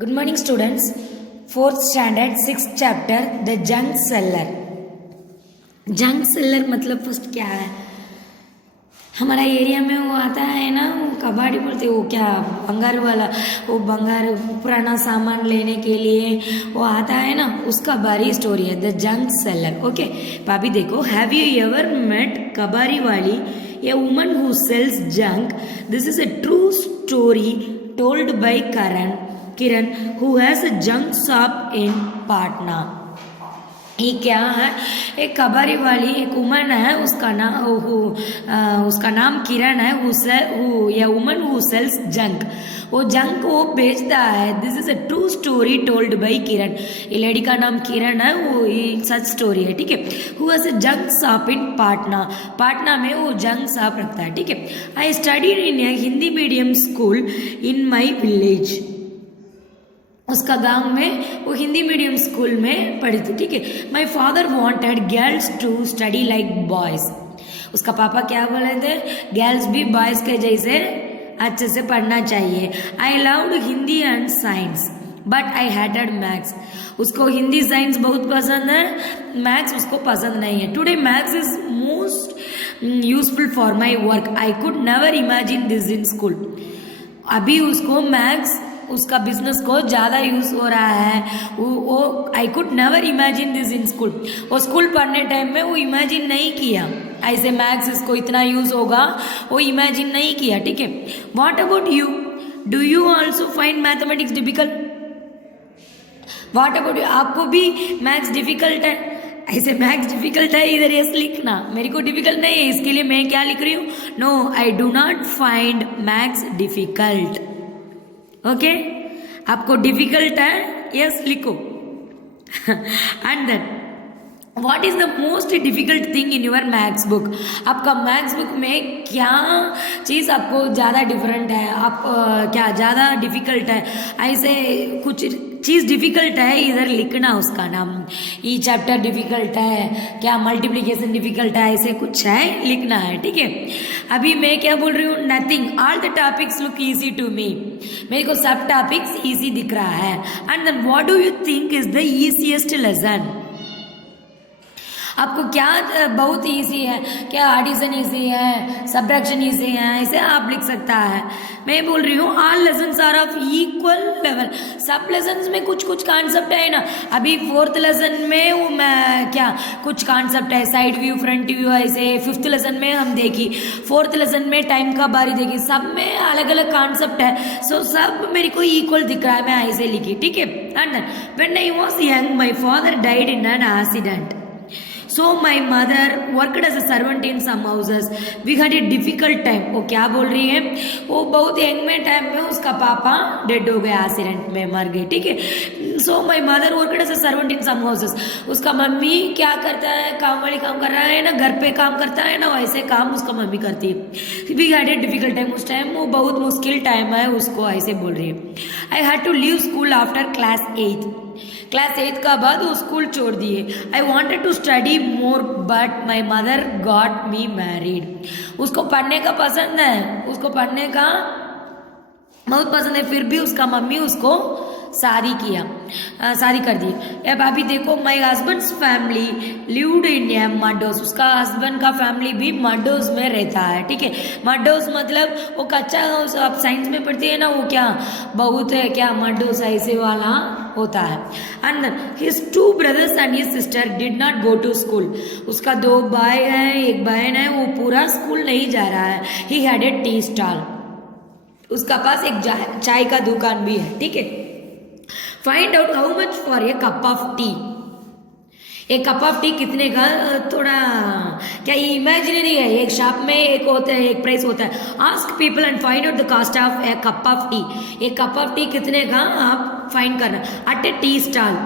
Good morning students. 4th standard 6th chapter The Junk Seller. Junk seller मतलब first क्या है? हमारा area में वो आता है ना, वो कबाड़ी बोलते, वो क्या बंगार वाला, वो बंगार पुराना सामान लेने के लिए वो आता है ना, उसका बारी स्टोरी है द जंक सेलर. ओके पापी देखो, have you ever met kabadi wali, a woman who sells junk? This is a true story told by Kiran who has a junk shop in Patna. ये क्या है? एक कबाड़ी वाली एक वुमन है, उसका नाम किरण है. या वुमन हु सेल्स जंक, वो जंक वो बेचता है. This is a true story told by Kiran. ये लेडी का नाम किरण है, वो सच स्टोरी है. ठीक है. Who has a junk shop in Patna. Patna में वो जंक शॉप रखता है. ठीक है. I studied in A Hindi medium school in my village. उसका गांव में वो हिंदी मीडियम स्कूल में पढ़ी थी. ठीक है. My father wanted girls to study like boys. उसका पापा क्या बोले थे? गर्ल्स भी बॉयज के जैसे अच्छे से पढ़ना चाहिए. I loved Hindi and science but I hated maths. उसको हिंदी साइंस बहुत पसंद है, मैथ्स उसको पसंद नहीं है. Today maths is most useful for my work. I could never imagine this in school. अभी उसको मैथ्स उसका बिजनेस को ज़्यादा यूज़ हो रहा है. वो I could never imagine this in school. वो स्कूल पढ़ने टाइम में वो इमेजिन नहीं किया ऐसे मैथ्स इसको इतना यूज़ होगा, वो इमेजिन नहीं किया. ठीक है. What about you? Do you also find mathematics difficult? What about you? आपको भी मैथ्स डिफिकल्ट है? ऐसे मैथ्स डिफिकल्ट है इधर यस लिखना, मेरे को डिफिकल्ट नहीं है, इसके लिए मैं क्या लिख रही हूँ? No, I do not find maths difficult. Okay आपको डिफिकल्ट है, यस लिखो. And then what is the most difficult thing in your maths book? आपका मैथ्स बुक में क्या चीज़ आपको ज़्यादा डिफरेंट है, आप क्या ज़्यादा डिफिकल्ट है, ऐसे कुछ चीज़ डिफिकल्ट है इधर लिखना. उसका नाम ये चैप्टर डिफिकल्ट है, क्या मल्टीप्लिकेशन डिफिकल्ट है, ऐसे कुछ है लिखना है. ठीक है. अभी मैं क्या बोल रही हूँ? Nothing, all the topics look easy to me. मेरे को सब टॉपिक्स इजी दिख रहा है. And then what do you think is the easiest lesson? आपको क्या बहुत इजी है? क्या एडिशन इजी है, सब्ट्रैक्शन इजी है, ऐसे आप लिख सकता है. मैं बोल रही हूँ all lessons are of equal level. सब लेसन्स में कुछ कुछ कॉन्सेप्ट है ना. अभी 4th लेसन में वो क्या कुछ कॉन्सेप्ट है, साइड व्यू फ्रंट व्यू ऐसे. 5th लेसन में हम देखी, 4th लेसन में टाइम का बारी देखी. सब में अलग अलग कॉन्सेप्ट है. सो सब मेरे को इक्वल दिख रहा है, मैं ऐसे लिखी. ठीक है. And when I was young my father died in an accident. So my mother worked as a servant in some houses. We had a difficult time. वो क्या बोल रही है? वो बहुत यंग में टाइम में उसका पापा डेड हो गया, एक्सीडेंट में मर गए. ठीक है. So my mother worked as a servant in some houses. उसका मम्मी क्या करता है? काम वाली काम कर रहा है ना, घर पे काम करता है ना, वैसे काम उसका मम्मी करती है. We had a difficult time. उस टाइम वो बहुत मुश्किल टाइम है, उसको ऐसे बोल रही है. I had to leave school after class 8. Class 8 का बाद वो स्कूल छोड़ दिए. I wanted to study more but my mother got me married. उसको पढ़ने का पसंद है, उसको पढ़ने का बहुत पसंद है, फिर भी उसका मम्मी उसको शादी कर दी. अब अभी देखो, माई हस्बैंड्स फैमिली लिव्ड इन ए मडोस. उसका हस्बैंड का फैमिली भी मडोस में रहता है. ठीक है. मडोस मतलब वो कच्चा हाउस, आप साइंस में पढ़ते हैं ना, वो क्या बहुत है, क्या मडोस ऐसे वाला होता है. And his 2 brothers and his sister did not go to school. उसका 2 भाई है, एक बहन है, वो पूरा स्कूल नहीं जा रहा है. He had a tea stall. उसका पास एक चाय का दुकान भी है. ठीक है. Find out how much for a cup of tea. एक कप ऑफ टी कितने का? थोड़ा क्या ये इमेजिनरी है? एक शॉप में एक होता है, एक प्राइस होता है. Ask people and find out the cost of a cup of tea. एक कप ऑफ टी कितने का आप फाइंड करना. At a tea stall.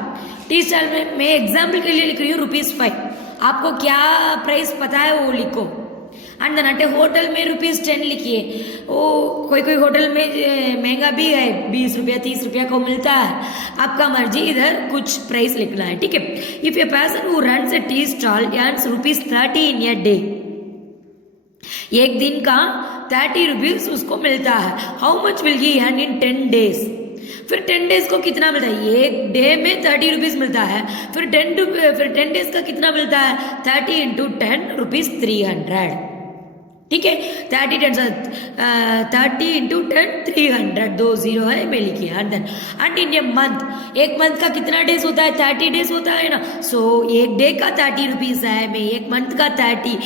Tea stall में मैं एग्जाम्पल के लिए लिख रही हूँ ₹5. आपको क्या प्राइस पता है वो लिखो. एंड देन एट होटल में ₹10 लिखिए. वो कोई होटल में महंगा भी है, 20 रुपया 30 रुपया को मिलता है, आपका मर्जी, इधर कुछ प्राइस लिखना है. ठीक है. If a person who runs A tea stall earns ₹30 in a day. एक दिन का 30 रुपीज उसको मिलता है. How much will he earn in 10 days? फिर 10 डेज को कितना मिलता है, एक डे में 30 रुपीज़ मिलता है, फिर 10 डेज का कितना मिलता है, 30 इंटू 10 रुपीज़ 300, ठीक है। 30 इंटू 10 300, 2 0 है मैं लिखी है। एंड इन ए मंथ, एक मंथ का कितना डेज होता है, 30 डेज होता है ना। सो एक डे का 30 रुपीज़ है, मैं एक मंथ का 30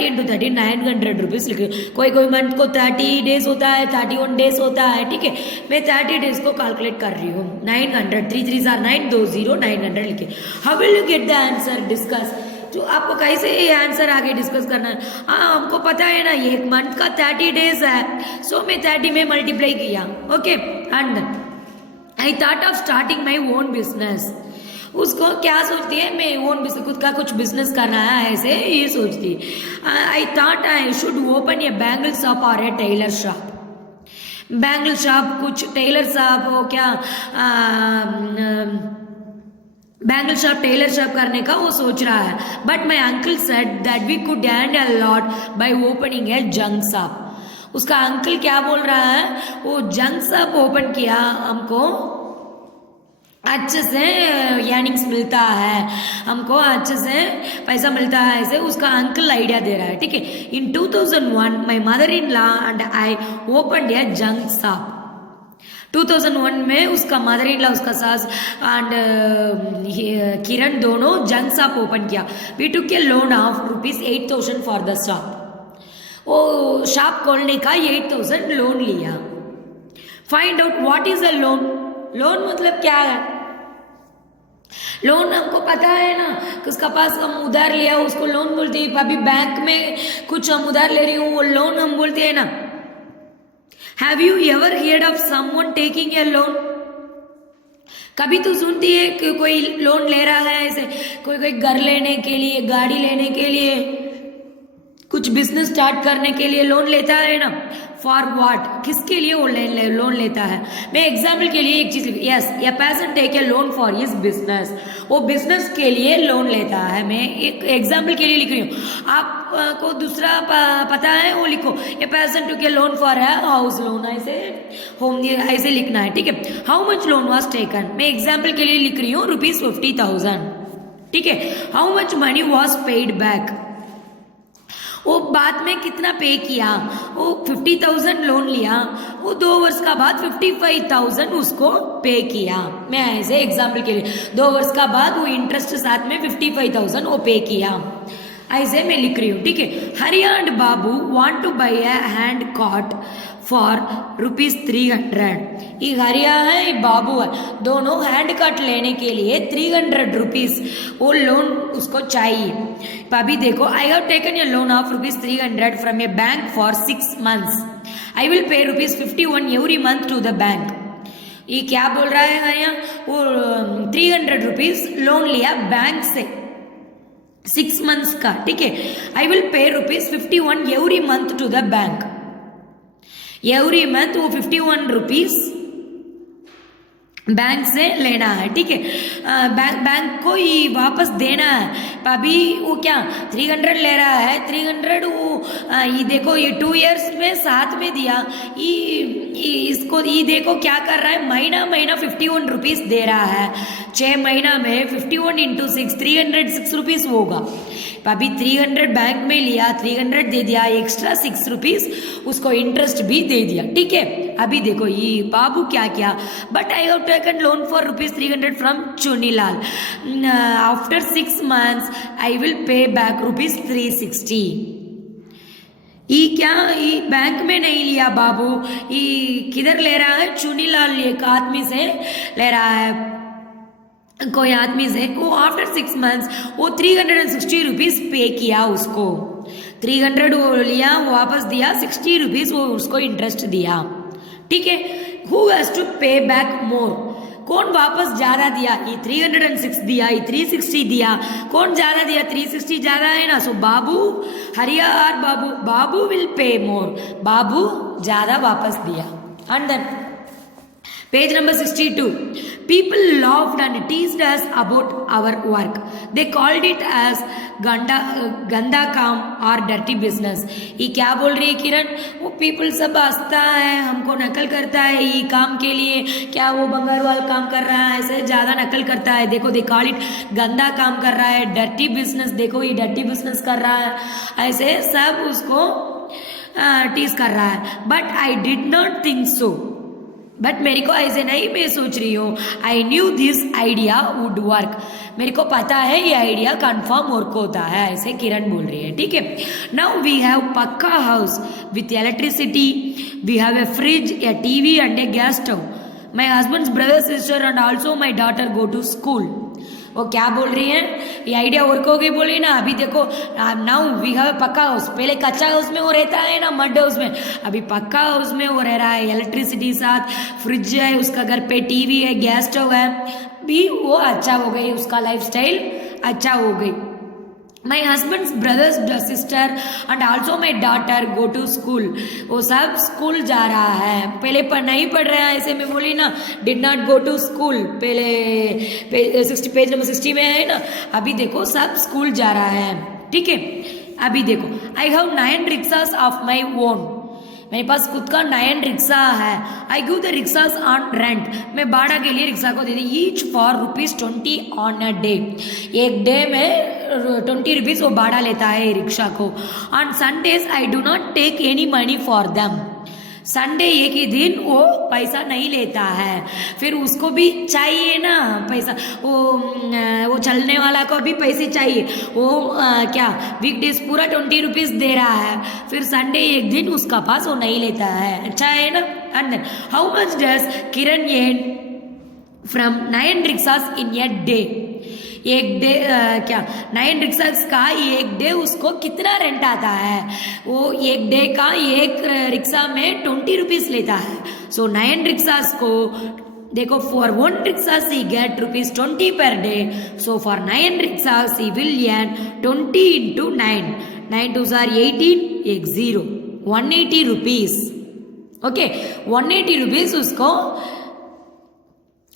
इंटू 30 900 रुपीज़ लिख रही हूँ। कोई मंथ को 30 डेज होता है, 31 डेज होता है, ठीक है। मैं 30 डेज को कैलकुलेट कर रही हूँ। 900, 3 3 are 9, 2 0 900 लिखे। How will you get the answer, discuss. तो आपको कैसे ये आंसर आगे डिस्कस करना है। हाँ, हमको पता है ना, ये एक मंथ का 30 डेज है, सो मैं 30 में मल्टीप्लाई किया, okay. And I thought of starting my own business. उसको क्या सोचती है, मैं ओन बिजनेस, खुद का कुछ बिजनेस करना है, ऐसे ये सोचती। I thought I should open A bangle shop और ए टेलर शॉप। बैंगल शॉप, कुछ टेलर शॉप हो क्या, बैंगल शॉप टेलर शॉप करने का वो सोच रहा है। But my uncle said that we could earn a lot by opening a junk shop. उसका अंकल क्या बोल रहा है, वो जंक शॉप ओपन किया, हमको अच्छे से अर्निंग्स मिलता है, हमको अच्छे से पैसा मिलता है, ऐसे उसका अंकल आइडिया दे रहा है, ठीक है। इन 2001 my mother in law and I open A junk shop. 2001 में उसका मदर इन लॉ, उसका सास एंड किरण दोनों जंक शॉप ओपन किया। We took a loan of rupees 8,000 for the shop. वो शॉप खोलने का 8,000 लोन लिया। Find out what is a loan. Loan मतलब क्या है, लोन हमको पता है ना, उसका पास हम उधार लिया उसको लोन बोलते हैं। अभी बैंक में कुछ हम उधार ले रही हूँ, वो लोन हम बोलते हैं ना। Have you ever heard of someone taking a loan? कभी तो सुनती है कि कोई लोन ले रहा है, ऐसे कोई घर लेने के लिए, गाड़ी लेने के लिए, कुछ बिजनेस स्टार्ट करने के लिए लोन लेता है ना। फॉर व्हाट, किसके लिए वो लोन लेता है। मैं एग्जाम्पल के लिए एक चीज, yes, a person take a loan for his business. वो बिजनेस के लिए लोन लेता है। मैं एक एग्जाम्पल के लिए लिख रही हूँ, आपको दूसरा पता है वो लिखो। A person took a loan for है हाउस लोन, ऐसे होम, ऐसे लिखना है, ठीक है। How much loan was taken, मैं एग्जाम्पल के लिए लिख रही हूँ रुपीज 50,000, ठीक है। How much money was paid back, वो बाद में कितना पे किया। वो 50,000 लोन लिया, वो 2 वर्ष का बाद 55,000 उसको पे किया। मैं ऐसे एग्जाम्पल के लिए 2 वर्ष का बाद वो इंटरेस्ट साथ में 55,000 वो पे किया, ऐसे मैं लिख रही हूँ, ठीक है। Hariya and Babu want to buy a hand cart for rupees 300। ये हरिया है, ये बाबू है, दोनों हैंड कट लेने के लिए 300 रुपीज वो लोन उसको चाहिए। अभी देखो, I have taken a loan of rupees 300 from a bank for 6 months। I will pay rupees 51 every month to the bank. ये क्या बोल रहा है हरिया, वो 300 रुपीज लोन लिया बैंक से 6 months का, ठीक है। I will pay rupees 51 every month to the bank. Every month वो 51 रुपीज बैंक से लेना है, ठीक है। बैंक को ही वापस देना है। अभी वो क्या 300 ले रहा है, 300 वो ये देखो, ये 2 years में साथ में दिया। इसको ये देखो क्या कर रहा है, महीना 51 रुपीज दे रहा है। 6 महीना में 51 इंटू 6 306 रुपीज होगा। अभी 300 बैंक में लिया, 300 दे दिया, एक्स्ट्रा 6 रुपीज उसको इंटरेस्ट भी दे दिया, ठीक है। अभी देखो ये बाबू क्या किया, but I have taken loan for rupees 300 from Chunilal. After 6 months I will पे बैक रुपीज 360। ये क्या, ये बैंक में नहीं लिया बाबू, ये किधर ले रहा है, चुनीलाल एक आदमी से ले रहा है, कोई आदमी से। वो आफ्टर 6 months वो 360 रुपीज पे किया उसको। 300 वो लिया, वो वापस दिया, 60 रुपीज वो उसको इंटरेस्ट दिया, ठीक है। हु हैज टू पे बैक मोर, कौन वापस ज्यादा दिया, ये 306 दिया, ये 360 दिया, कौन ज्यादा दिया, 360 ज्यादा है ना। सो बाबू, हरिया और बाबू विल पे मोर, बाबू ज्यादा वापस दिया। And then Page number 62. People laughed and teased us about our work. They called it as गंदा काम और डर्टी बिजनेस. ये क्या बोल रही है किरण? वो पीपल सब हंसता है, हमको नकल करता है ये काम के लिए. क्या वो बंगारवाल काम कर रहा है, ऐसे ज़्यादा नकल करता है. देखो दे कॉल इट गंदा काम कर रहा है, डर्टी बिजनेस. देखो ये डर्टी बिजनेस कर रहा है, ऐसे सब उसको टीज कर रहा है. But I did not think so. But मेरे को ऐसे नहीं मैं सोच रही हूँ. I knew this idea would work. मेरे को पता है ये आइडिया कन्फर्म वर्क होता है, ऐसे किरण बोल रही है. ठीक है. Now we have pucca house with electricity. We have a fridge, a TV and a gas stove. My husband's brother sister and also my daughter go to school. वो क्या बोल रही है? ये आइडिया वर्क हो गई बोली ना. अभी देखो now we have pucca house. पहले कच्चा हाउस में वो रहता है ना, मड हाउस में. अभी पक्का हाउस में वो रह रहा है. इलेक्ट्रिसिटी साथ, फ्रिज है उसका घर पे, टीवी है, गैस स्टव है. भी वो अच्छा हो गई, उसका लाइफस्टाइल अच्छा हो गई. My husband's brothers sister and also my daughter go to school. वो सब स्कूल जा रहा है. पहले नहीं पढ़ रहा है, ऐसे में बोली ना did not go to school. पहले 60 पेज नंबर 60 में है ना. अभी देखो सब स्कूल जा रहा है. ठीक है. अभी देखो I have 9 rickshaws of my own. मेरे पास खुद का 9 रिक्शा है. I give the rickshaws on rent. मैं भाड़ा के लिए रिक्शा को दे दी. Each for ₹20 on a day. एक डे में ₹20 वो भाड़ा लेता है रिक्शा को. On Sundays I do not take any money for them. Sunday एक ही दिन वो पैसा नहीं लेता है. फिर उसको भी चाहिए ना पैसा. वो चलने वाला को भी पैसे चाहिए. वो क्या वीकडेज पूरा ₹20 दे रहा है, फिर संडे एक दिन उसका पास वो नहीं लेता है. अच्छा है ना. And then how much does Kiran earn from 9 rickshaws in a day. एक डे क्या 9 रिक्शास का एक डे उसको कितना रेंट आता है? वो एक डे का एक रिक्शा में ₹20 लेता है. सो 9 रिक्शास को देखो, फॉर 1 रिक्शा ही get ₹20 per day. So for 9 rickshaws he will earn 20 into 9. 9 2s are 18, एक 0, ₹180. ओके, ₹180 उसको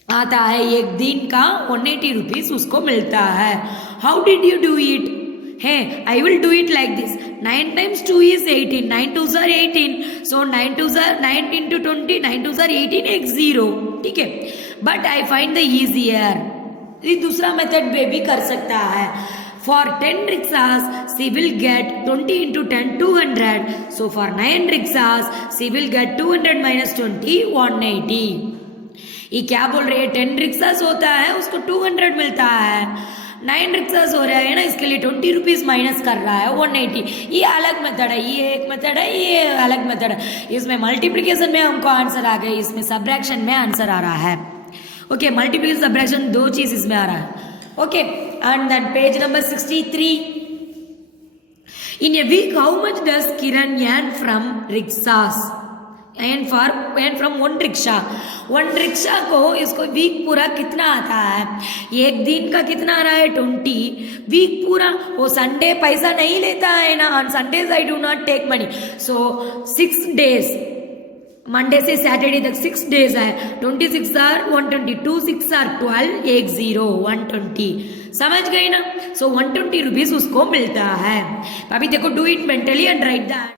आता है. एक दिन का ₹180 उसको मिलता है. How did you do it? है I will do it like this. 9 times 2 is 18. 9 2s are 18. So 9 2s are 9 into 20. 9 2s are 18, एक 0. ठीक है. But I find the easier. ये दूसरा मेथड में भी कर सकता है. For 10 rickshaws, she will get 20 into 10, 200. So for 9 rickshaws, she will get 200 minus 20, 180. ये क्या बोल रही है? 10 रिक्शास होता है उसको 200 मिलता है. 9 रिक्शास हो रहा है ना, इसके लिए ₹20 माइनस कर रहा है 180. ये अलग मेथड है, ये एक मेथड है, ये अलग मेथड है. इसमें मल्टीप्लिकेशन में हमको आंसर आ गए, इसमें सब्ट्रैक्शन में आंसर आ रहा है. ओके, मल्टीप्लिकेशन सब्ट्रैक्शन दो चीज इसमें आ रहा है. Okay, and then page number 63. In a week how much does Kiran earn from rickshaws? And from 1 rickshaw. 1 rickshaw को इसको वीक पूरा कितना आता है? एक दिन का कितना आ रहा है? 20. वीक पूरा वो संडे पैसा नहीं लेता है ना. On Sundays I do not take money. So 6 days, Monday से सैटरडे तक 6 days है. 26 आर 120, 2 6 आर 12, एक 0, 120. समझ गई ना. सो ₹120 उसको मिलता है. अभी देखो, do it mentally and right that.